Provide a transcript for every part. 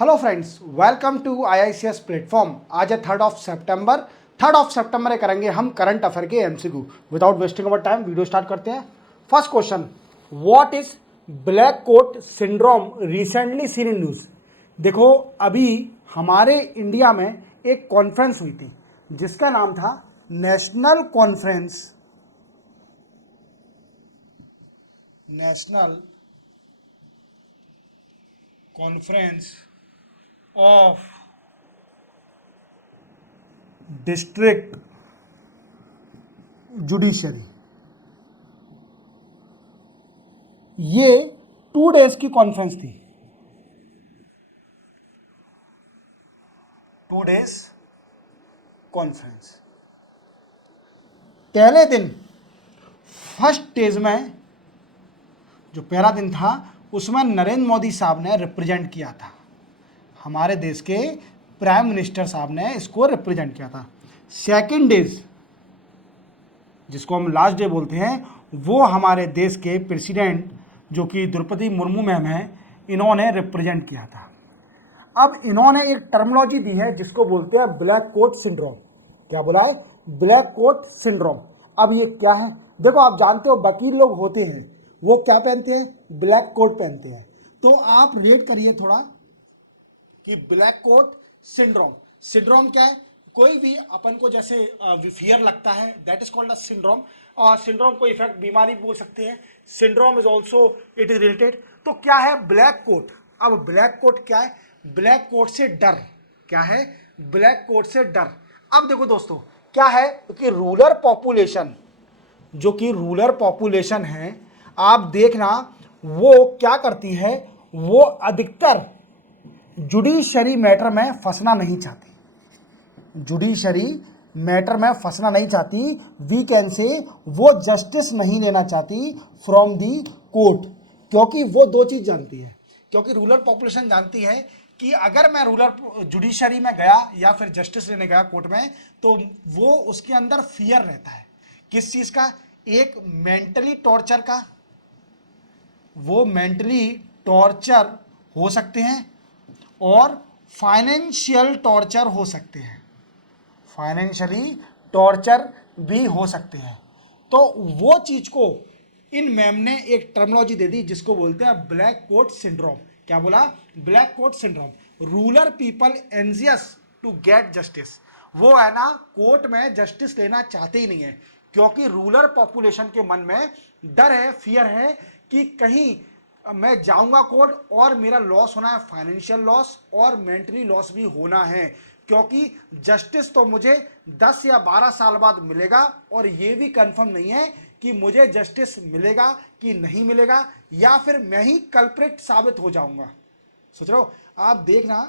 Hello friends, welcome to IICS platform. आज है 3 सितंबर। 3 सितंबर करेंगे हम करंट अफेयर के MCQ. Without wasting our time video start करते हैं। First question, what is black coat syndrome recently seen in news. देखो, अभी हमारे इंडिया में एक कॉन्फ्रेंस हुई थी जिसका नाम था national conference of district judiciary. ये 2 डेज की कॉन्फ्रेंस थी। 2 डेज कॉन्फ्रेंस। पहले दिन फर्स्ट डेज में जो पहला दिन था उसमें नरेंद्र मोदी साहब ने रिप्रेजेंट किया था। हमारे देश के प्राइम मिनिस्टर साहब ने इसको रिप्रेजेंट किया था। सेकंड डेज, जिसको हम लास्ट डे बोलते हैं, वो हमारे देश के प्रेसिडेंट जो कि द्रौपदी मुर्मू मैम हैं, इन्होंने रिप्रेजेंट किया था। अब इन्होंने एक टर्मिनोलॉजी दी है जिसको बोलते हैं ब्लैक कोट सिंड्रोम। क्या बोला है? Black coat syndrome. अब ये क्या है? देखो, आप जानते हो वकील लोग होते हैं वो क्या पहनते हैं? ब्लैक कोट पहनते हैं। तो आप रेट करिए थोड़ा कि ब्लैक कोट सिंड्रोम। सिंड्रोम क्या है? कोई भी अपन को जैसे फियर लगता है, that is called a syndrome. और सिंड्रोम को इफेक्ट बीमारी बोल सकते हैं। Syndrome is also it is related. तो क्या है ब्लैक कोट? अब ब्लैक कोट क्या है? ब्लैक कोट से डर। क्या है? ब्लैक कोट से डर। अब देखो दोस्तों, क्या है कि रूरल पॉपुलेशन है, आप देखना वो क्या करती है, वो अधिकतर जुडिशरी मैटर में फंसना नहीं चाहती। जुडिशरी मैटर में फंसना नहीं चाहती। वी कैन से वो जस्टिस नहीं लेना चाहती फ्रॉम दी कोर्ट, क्योंकि वो दो चीज जानती है। क्योंकि रूरल पॉपुलेशन जानती है कि अगर मैं रूरल जुडिशरी में गया या फिर जस्टिस लेने गया कोर्ट में, तो वो उसके अंदर फियर रहता है। किस चीज का? एक मेंटली टॉर्चर का। वो मेंटली टॉर्चर हो सकते हैं और फाइनेंशियल टॉर्चर हो सकते हैं। फाइनेंशियली टॉर्चर भी हो सकते हैं। तो वो चीज को इन मैम ने एक टर्मिनोलॉजी दे दी जिसको बोलते हैं ब्लैक कोट सिंड्रोम। क्या बोला? Black coat syndrome. Rural people anxious to get justice. वो है ना, कोर्ट में जस्टिस लेना चाहते ही नहीं है, क्योंकि रूरल पॉपुलेशन के मन में डर है, फियर है कि कहीं मैं जाऊंगा कोर्ट और मेरा लॉस होना है, फाइनेंशियल लॉस और मेंटली लॉस भी होना है, क्योंकि जस्टिस तो मुझे 10 या 12 साल बाद मिलेगा और ये भी कंफर्म नहीं है कि मुझे जस्टिस मिलेगा कि नहीं मिलेगा, या फिर मैं ही कल्प्रिट साबित हो जाऊंगा। सोच रहे हो? आप देखना,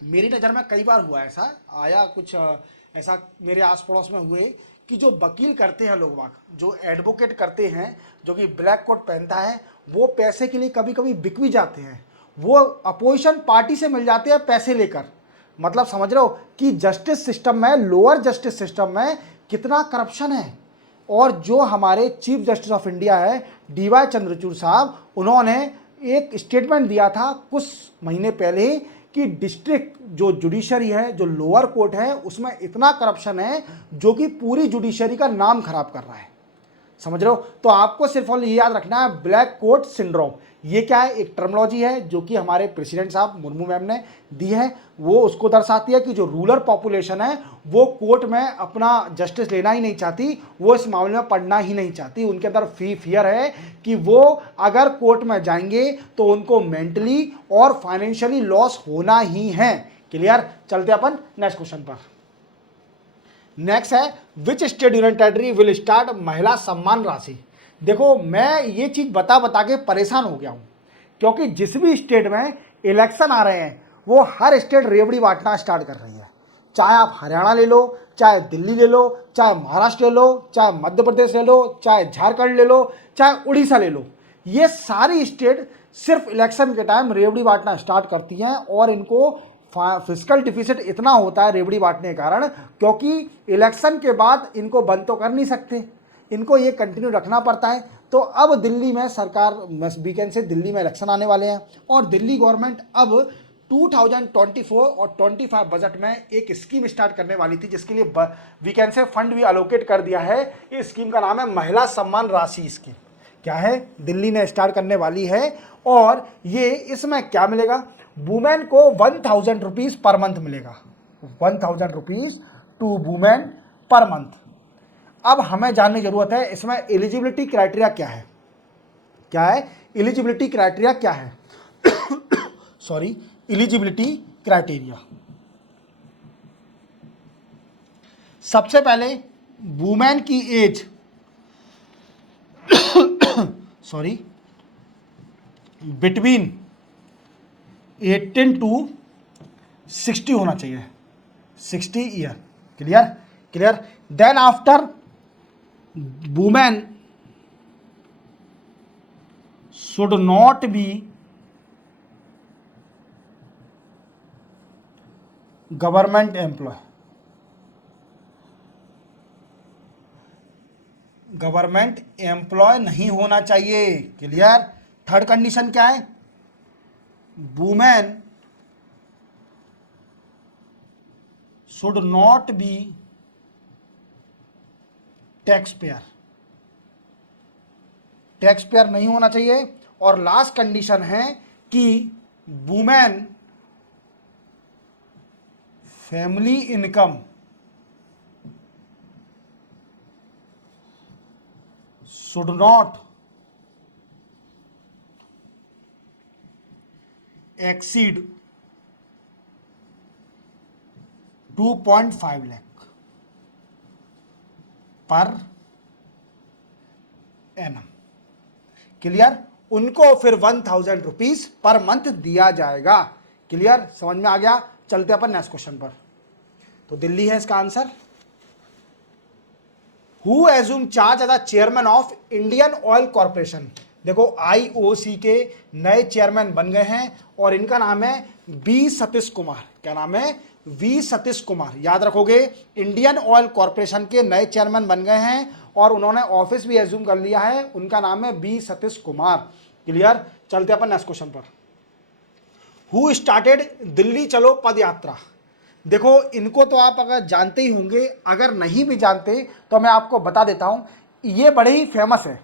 मेरी नज़र में कई बार हुआ ऐसा, आया कुछ ऐसा मेरे आस पड़ोस में हुए कि जो वकील करते हैं लोग, जो एडवोकेट करते हैं, जो कि ब्लैक कोट पहनता है, वो पैसे के लिए कभी कभी बिक भी जाते हैं। वो अपोजिशन पार्टी से मिल जाते हैं पैसे लेकर। मतलब समझ रहे हो कि जस्टिस सिस्टम में, लोअर जस्टिस सिस्टम में कितना करप्शन है। और जो हमारे चीफ जस्टिस ऑफ इंडिया है डीवाई चंद्रचूड़ साहब, उन्होंने एक स्टेटमेंट दिया था कुछ महीने पहले कि डिस्ट्रिक्ट जो जुडिशरी है, जो लोअर कोर्ट है, उसमें इतना करप्शन है जो कि पूरी जुडिशरी का नाम खराब कर रहा है। समझ रहे हो? तो आपको सिर्फ और ये याद रखना है ब्लैक कोट सिंड्रोम। ये क्या है? एक टर्मिनोलॉजी है जो कि हमारे प्रेसिडेंट साहब मुर्मू मैम ने दी है। वो उसको दर्शाती है कि जो रूरल पॉपुलेशन है वो कोर्ट में अपना जस्टिस लेना ही नहीं चाहती, वो इस मामले में पढ़ना ही नहीं चाहती। उनके अंदर फियर है कि वो अगर कोर्ट में जाएंगे तो उनको मेंटली और फाइनेंशियली लॉस होना ही है। क्लियर? चलते अपन नेक्स्ट क्वेश्चन पर। नेक्स्ट है, which state union territory will start महिला सम्मान राशि। देखो, मैं ये चीज बता बता के परेशान हो गया हूं, क्योंकि जिस भी स्टेट में इलेक्शन आ रहे हैं वो हर स्टेट रेवड़ी बांटना स्टार्ट कर रही है। चाहे आप हरियाणा ले लो, चाहे दिल्ली ले लो, चाहे महाराष्ट्र ले लो, चाहे मध्य प्रदेश ले लो, चाहे झारखंड ले लो, चाहे उड़ीसा ले लो, ये सारी स्टेट सिर्फ इलेक्शन के टाइम रेवड़ी बांटना स्टार्ट करती हैं। और इनको फिजिकल डिफिसिट इतना होता है रेवड़ी बांटने के कारण, क्योंकि इलेक्शन के बाद इनको बंद तो कर नहीं सकते, इनको ये कंटिन्यू रखना पड़ता है। तो अब दिल्ली में सरकार, वीकेंड से दिल्ली में इलेक्शन आने वाले हैं और दिल्ली गवर्नमेंट अब 2024 और 25 बजट में एक स्कीम स्टार्ट करने वाली थी, जिसके लिए वी कैन से फंड भी अलोकेट कर दिया है। इस स्कीम का नाम है महिला सम्मान राशि स्कीम। क्या है? दिल्ली ने स्टार्ट करने वाली है। और ये इसमें क्या मिलेगा? वुमेन को 1000 रुपीज पर मंथ मिलेगा, 1000 rupees to women per month. अब हमें जानने की जरूरत है इसमें एलिजिबिलिटी क्राइटेरिया क्या है। क्या है एलिजिबिलिटी क्राइटेरिया? क्या है सॉरी, एलिजिबिलिटी क्राइटेरिया। सबसे पहले वुमेन की एज सॉरी बिटवीन 18 टू 60 होना चाहिए, 60 year. Clear? Clear. Then after women should not be government employ, government employ नहीं होना चाहिए। क्लियर? थर्ड कंडीशन क्या है? Women should not be tax payer, tax payer नहीं होना चाहिए। और लास्ट कंडीशन है कि women family income should not exceed 2.5 lakh per annum. Clear? उनको फिर 1000 रुपीज पर मंथ दिया जाएगा। क्लियर? समझ में आ गया? चलते अपन नेक्स्ट क्वेश्चन पर। तो दिल्ली है इसका answer. Who assume charge as the chairman of Indian Oil Corporation. देखो आईओसी के नए चेयरमैन बन गए हैं और इनका नाम है वी सतीश कुमार। क्या नाम है? वी सतीश कुमार। याद रखोगे, इंडियन ऑयल कॉर्पोरेशन के नए चेयरमैन बन गए हैं और उन्होंने ऑफिस भी एज्यूम कर लिया है। उनका नाम है वी सतीश कुमार। क्लियर? चलते अपन नेक्स्ट क्वेश्चन पर। हु स्टार्टेड दिल्ली चलो पद यात्रा। देखो इनको तो आप अगर जानते ही होंगे, अगर नहीं भी जानते तो मैं आपको बता देता हूं। ये बड़े ही फेमस है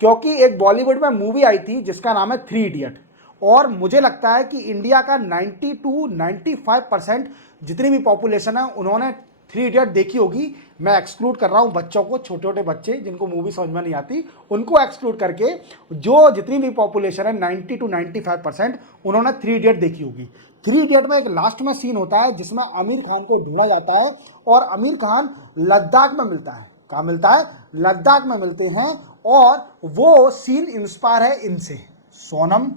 क्योंकि एक बॉलीवुड में मूवी आई थी जिसका नाम है 3 इडियट। और मुझे लगता है कि इंडिया का 90 to 95% जितनी भी पॉपुलेशन है उन्होंने 3 इडियट देखी होगी। मैं एक्सक्लूड कर रहा हूँ बच्चों को, छोटे छोटे बच्चे जिनको मूवी समझ में नहीं आती उनको एक्सक्लूड करके जो जितनी भी पॉपुलेशन है 90 to 95% उन्होंने 3 इडियट देखी होगी। 3 इडियट में एक लास्ट में सीन होता है जिसमें आमिर खान को ढूंढा जाता है और आमिर खान लद्दाख में मिलता है। कहाँ मिलता है? लद्दाख में मिलते हैं। और वो सीन इंस्पायर है इनसे, सोनम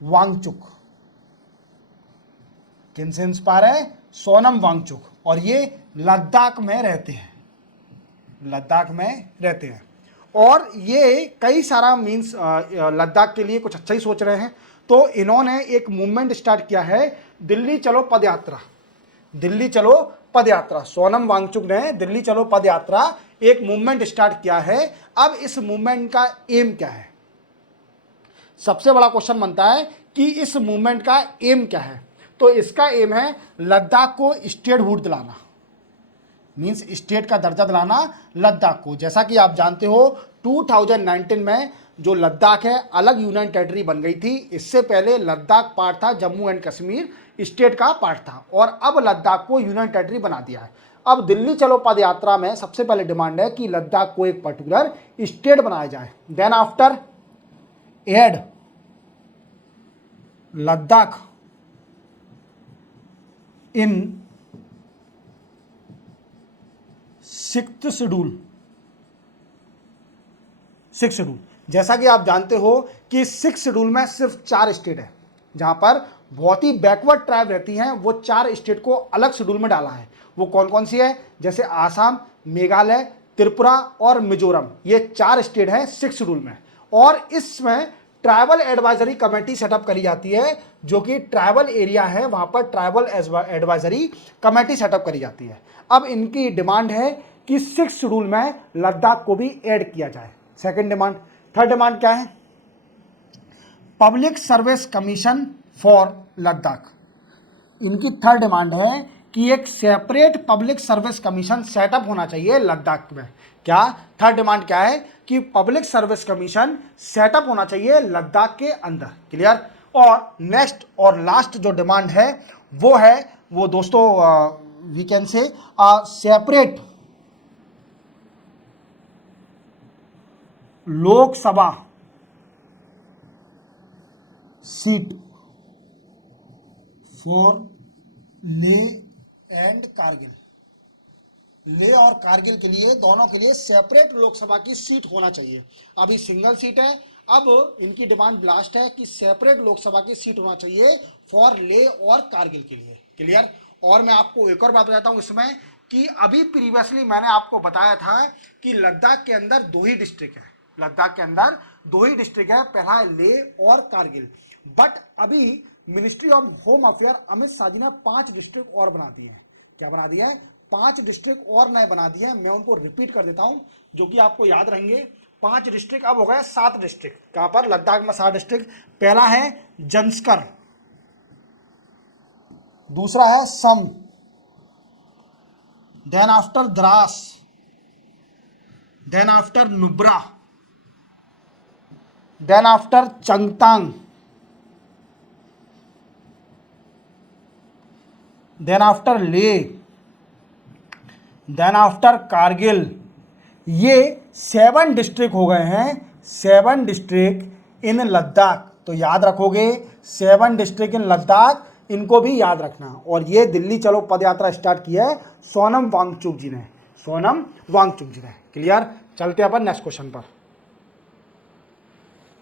वांगचुक। किन से इंस्पायर है? सोनम वांगचुक। और ये लद्दाख में रहते हैं, लद्दाख में रहते हैं। और ये कई सारा मीन्स लद्दाख के लिए कुछ अच्छा ही सोच रहे हैं। तो इन्होंने एक मूवमेंट स्टार्ट किया है, दिल्ली चलो पदयात्रा। दिल्ली चलो पदयात्रा, सोनम वांगचुक ने दिल्ली चलो पदयात्रा एक मूवमेंट स्टार्ट किया है। अब इस मूवमेंट का एम क्या है? सबसे बड़ा क्वेश्चन बनता है कि इस मूवमेंट का एम क्या है। तो इसका एम है लद्दाख को स्टेटहुड दिलाना, मीन्स स्टेट का दर्जा दिलाना लद्दाख को। जैसा कि आप जानते हो 2019 में जो लद्दाख है अलग यूनियन टेरिटरी बन गई थी। इससे पहले लद्दाख पार्ट था, जम्मू एंड कश्मीर स्टेट का पार्ट था और अब लद्दाख को यूनियन टेरिटरी बना दिया है। अब दिल्ली चलो पद यात्रा में सबसे पहले डिमांड है कि लद्दाख को एक पर्टिकुलर स्टेट बनाया जाए। देन आफ्टर एड लद्दाख इन 6th शेड्यूल। जैसा कि आप जानते हो कि 6 शेड्यूल में सिर्फ 4 स्टेट है जहां पर बहुत ही बैकवर्ड ट्राइब रहती हैं। वो 4 स्टेट को अलग शेड्यूल में डाला है। वो कौन कौन सी है? जैसे आसाम, मेघालय, त्रिपुरा और मिजोरम। ये 4 स्टेट हैं 6 शेड्यूल में। और इसमें ट्राइबल एडवाइजरी कमेटी सेटअप करी जाती है, जो कि ट्राइबल एरिया है वहां पर ट्राइबल एडवाइजरी कमेटी सेटअप करी जाती है। अब इनकी डिमांड है कि 6 शेड्यूल में लद्दाख को भी ऐड किया जाए। Second demand. थर्ड डिमांड क्या है? Public service commission for Ladakh. इनकी थर्ड डिमांड है कि एक separate public service commission setup होना चाहिए लद्दाख में। क्या थर्ड डिमांड क्या है कि पब्लिक सर्विस कमीशन सेटअप होना चाहिए लद्दाख के अंदर। क्लियर। और नेक्स्ट और लास्ट जो डिमांड है वो दोस्तों we can say separate Lok Sabha seat for Leh and Kargil. Leh और कारगिल के लिए, दोनों के लिए सेपरेट लोकसभा की सीट होना चाहिए। अभी सिंगल सीट है, अब इनकी डिमांड लास्ट है कि सेपरेट लोकसभा की सीट होना चाहिए फॉर ले और कारगिल के लिए। क्लियर। और मैं आपको एक और बात बताता हूं इसमें कि अभी प्रीवियसली मैंने आपको बताया था कि लद्दाख के अंदर 2 ही डिस्ट्रिक्ट है। लद्दाख के अंदर 2 ही डिस्ट्रिक्ट है, पहला है ले और कारगिल। बट अभी ministry of home affair Amit Shah ji ने 5 डिस्ट्रिक्ट और बना दिए हैं। क्या बना दिए हैं? 5 डिस्ट्रिक्ट और नए बना दिए हैं। मैं उनको रिपीट कर देता हूं जो कि आपको याद रहेंगे। 5 डिस्ट्रिक्ट अब हो गए 7 डिस्ट्रिक्ट। कहां पर? लद्दाख में 7 डिस्ट्रिक्ट। पहला है जंस्कर, दूसरा है Sham, then after Drass, then after Nubra, then after Changthang, then after Leh, then after Kargil. ये 7 डिस्ट्रिक्ट हो गए हैं, 7 डिस्ट्रिक्ट इन लद्दाख। तो याद रखोगे 7 डिस्ट्रिक्ट इन लद्दाख, इनको भी याद रखना। और ये दिल्ली चलो पद यात्रा स्टार्ट की है सोनम वांगचुक जी ने, सोनम वांगचुक जी ने। क्लियर। चलते अपन नेक्स्ट क्वेश्चन पर।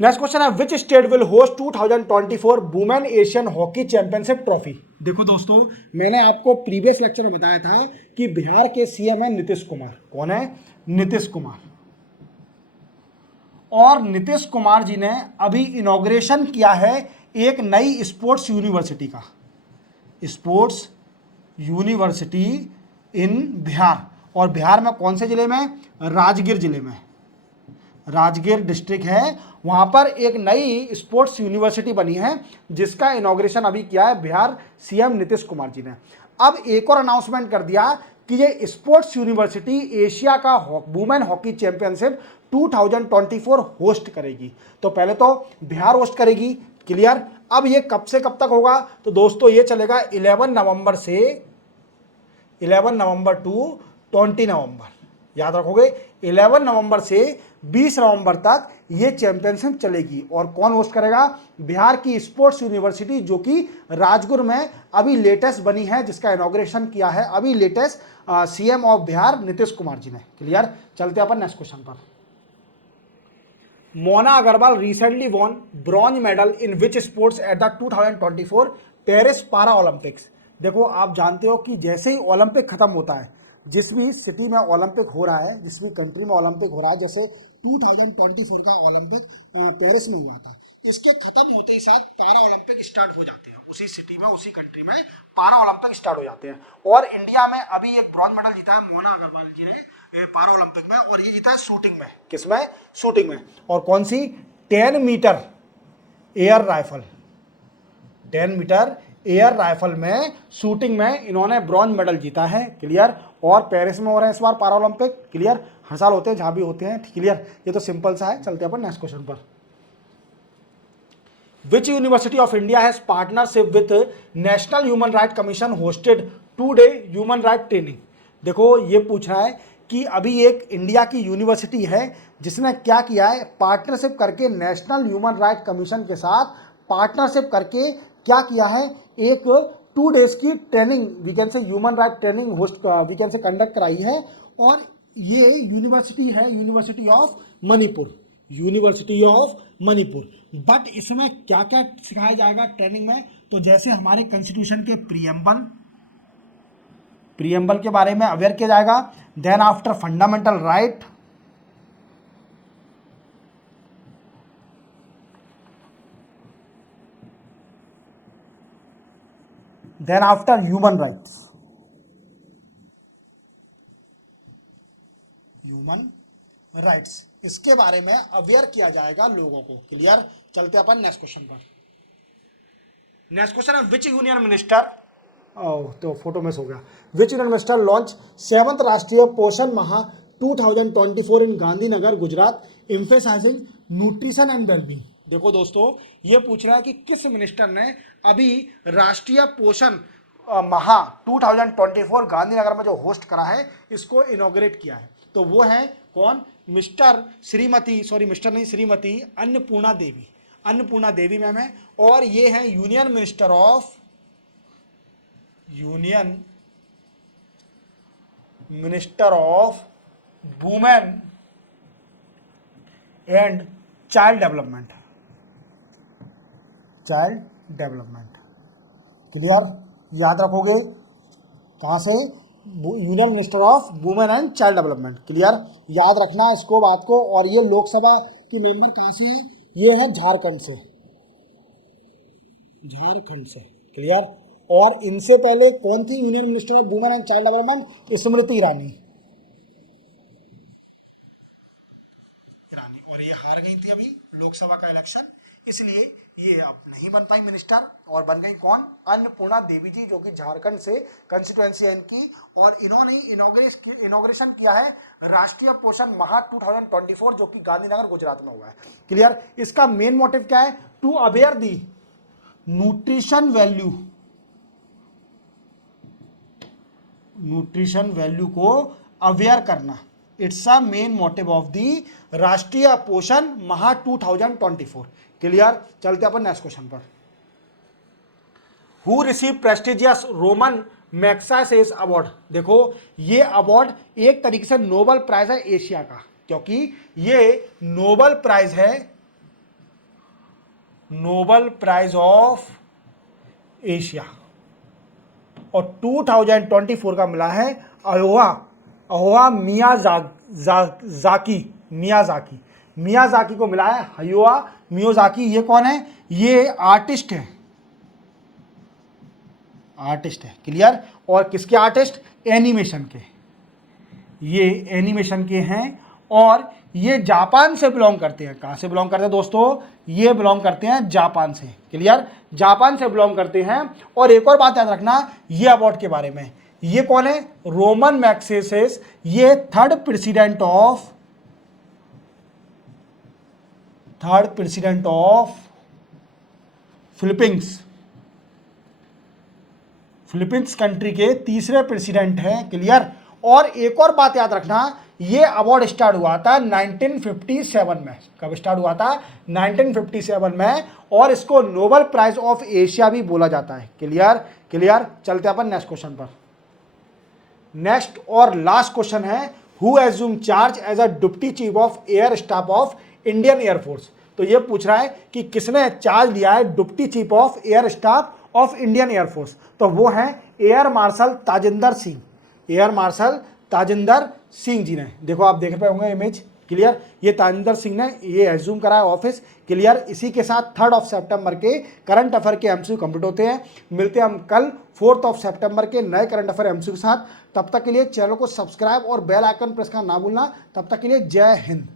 नेक्स्ट क्वेश्चन है which state will host 2024 women Asian hockey championship trophy. देखो दोस्तों, मैंने आपको प्रीवियस लेक्चर में बताया था कि बिहार के सीएम है नीतीश कुमार। कौन है? नीतीश कुमार। और नीतीश कुमार जी ने अभी इनॉग्रेशन किया है एक नई स्पोर्ट्स यूनिवर्सिटी का, स्पोर्ट्स यूनिवर्सिटी इन बिहार। और बिहार में कौन से जिले में? राजगीर जिले में, राजगीर डिस्ट्रिक्ट है, वहां पर एक नई स्पोर्ट्स यूनिवर्सिटी बनी है जिसका इनॉग्रेशन अभी किया है बिहार सीएम नीतीश कुमार जी ने। अब एक और अनाउंसमेंट कर दिया कि ये स्पोर्ट्स यूनिवर्सिटी एशिया का वुमेन हॉकी चैंपियनशिप 2024 होस्ट करेगी। तो पहले तो बिहार होस्ट करेगी। क्लियर। अब ये कब से कब तक होगा? तो दोस्तों ये चलेगा 11 नवंबर से 11 नवंबर टू 20 नवंबर। याद रखोगे 11 नवंबर से 20 नवंबर तक ये चैंपियनशिप चलेगी। और कौन होस्ट करेगा? बिहार की स्पोर्ट्स यूनिवर्सिटी, जो कि राजगुर में अभी लेटेस्ट बनी है, जिसका इनॉग्रेशन किया है अभी latest CM of Bihar Nitish Kumar ji ने। क्लियर। चलते अपन नेक्स्ट क्वेश्चन पर। Mona Agarwal recently won bronze medal in which sports at the 2024 Paris Para Olympics. देखो आप जानते हो कि जैसे ही ओलंपिक खत्म होता है, जिस भी सिटी में ओलंपिक हो रहा है, जिस भी कंट्री में ओलंपिक हो रहा है, जैसे 2024 का ओलंपिक पेरिस में हुआ था, इसके खत्म होते ही साथ पारा ओलंपिक स्टार्ट हो जाते हैं। उसी सिटी में, उसी कंट्री में पारा ओलंपिक स्टार्ट हो जाते हैं। और इंडिया में अभी एक ब्रॉन्ज मेडल जीता है मोना अग्रवाल जी ने पारा ओलंपिक में, और ये जीता है शूटिंग में। किसमें? शूटिंग में। और कौन सी? 10 meter air rifle, 10 meter air rifle में शूटिंग में इन्होंने ब्रॉन्ज मेडल जीता है। क्लियर। और पेरिस में हो रहे हैं इस बार पारा ओलंपिक। क्लियर। हर साल होते हैं जहां भी होते हैं। क्लियर। ये तो सिंपल सा है। चलते हैं अपन नेक्स्ट क्वेश्चन पर। Which university of India has partnership with national human right commission hosted 2-day human right training. देखो ये पूछ रहा है कि अभी एक इंडिया की यूनिवर्सिटी है जिसने क्या किया है, पार्टनरशिप करके नेशनल ह्यूमन राइट कमीशन के साथ पार्टनरशिप करके क्या किया है, एक 2 days की training, we can say human right training host we can say conduct कराई है। और ये यूनिवर्सिटी है university of Manipur, university of Manipur. But इसमें क्या क्या सिखाया जाएगा ट्रेनिंग में? तो जैसे हमारे कॉन्स्टिट्यूशन के प्रियम्बल के बारे में अवेयर किया जाएगा। Then after fundamental right, then after human rights, human rights, इसके बारे में अवेयर किया जाएगा लोगों को। क्लियर, चलते अपन नेक्स्ट क्वेश्चन पर। नेक्स्ट क्वेश्चन है विच यूनियन मिनिस्टर, तो फोटो मिस हो गया, विच यूनियन मिनिस्टर लॉन्च 7th राष्ट्रीय Poshan Maah 2024 in Gandhinagar Gujarat emphasising nutrition and wellbeing. देखो दोस्तों, ये पूछ रहा है कि किस मिनिस्टर ने अभी राष्ट्रीय पोषण माह 2024 गांधीनगर में जो होस्ट करा है इसको इनॉग्रेट किया है। तो वो है कौन, मिस्टर श्रीमती, सॉरी मिस्टर नहीं, श्रीमती अन्नपूर्णा देवी, अन्नपूर्णा देवी मैम है, और ये है union minister of women and child development, clear, याद रखोगे कहां से, union minister of women and child development. Clear, याद रखना इसको बात को। और ये लोकसभा की मेंबर कहां से हैं, ये है झारखंड से, क्लियर। और इनसे पहले कौन थी union minister of women and child development, Smriti Irani, और ये हार गई थी अभी लोकसभा का इलेक्शन, इसलिए ये अब नहीं बन पाई मिनिस्टर, और बन गई कौन, अन्नपूर्णा देवी जी, जो कि झारखंड से कंस्टिट्यूएंसी है इनकी, और इन्होंने इनॉग्रेशन किया है राष्ट्रीय पोषण माह 2024 जो कि गांधीनगर गुजरात में हुआ है। क्लियर, इसका मेन मोटिव क्या है, to aware the nutrition value को अवेयर करना, it's a main motive of the Rashtriya Poshan Maah 2024। Clear, चलते अपन नेक्स्ट क्वेश्चन पर। Who receive prestigious Ramon Magsaysay award. देखो ये अवार्ड एक तरीके से नोबल प्राइज है एशिया का, क्योंकि ये नोबल प्राइज है, नोबल प्राइज ऑफ एशिया, और 2024 का मिला है अहोआ मियाजाकी को मिला है, हयोआ मियाजाकी। ये कौन है, ये आर्टिस्ट है, क्लियर। और किसके आर्टिस्ट, एनिमेशन के, ये एनिमेशन के हैं, और ये जापान से बिलोंग करते हैं। कहां से बिलोंग करते हैं दोस्तों, ये बिलोंग करते हैं जापान से, क्लियर, जापान से बिलोंग करते हैं। और एक और बात याद रखना ये अवार्ड के बारे में, ये कौन है, रोमन मैग्सेसे, ये third president of Philippines country के तीसरे प्रेसिडेंट हैं, क्लियर। और एक और बात याद रखना, ये अवार्ड स्टार्ट हुआ था 1957 में। कब स्टार्ट हुआ था, 1957 में, और इसको नोबेल प्राइज ऑफ एशिया भी बोला जाता है। क्लियर, चलते अपन नेक्स्ट क्वेश्चन पर। नेक्स्ट और लास्ट क्वेश्चन है, who assume charge as a deputy chief of air staff of Indian air force. तो ये पूछ रहा है कि किसने चार्ज लिया है deputy chief of air staff of Indian air force. तो वो है एयर मार्शल ताजिंदर सिंह जी ने। देखो आप देख पाए होंगे इमेज, क्लियर, ये ताजिंदर सिंह ने ये एज्यूम करा है ऑफिस, क्लियर। इसी के साथ 3 सितंबर के करंट अफेयर के एमसीक्यू कंप्लीट होते हैं। मिलते हैं हम कल 4 सितंबर के नए करंट अफेयर एमसीक्यू के साथ। तब तक के लिए चैनल को सब्सक्राइब और बेल आइकन प्रेस करना ना भूलना। तब तक के लिए जय हिंद।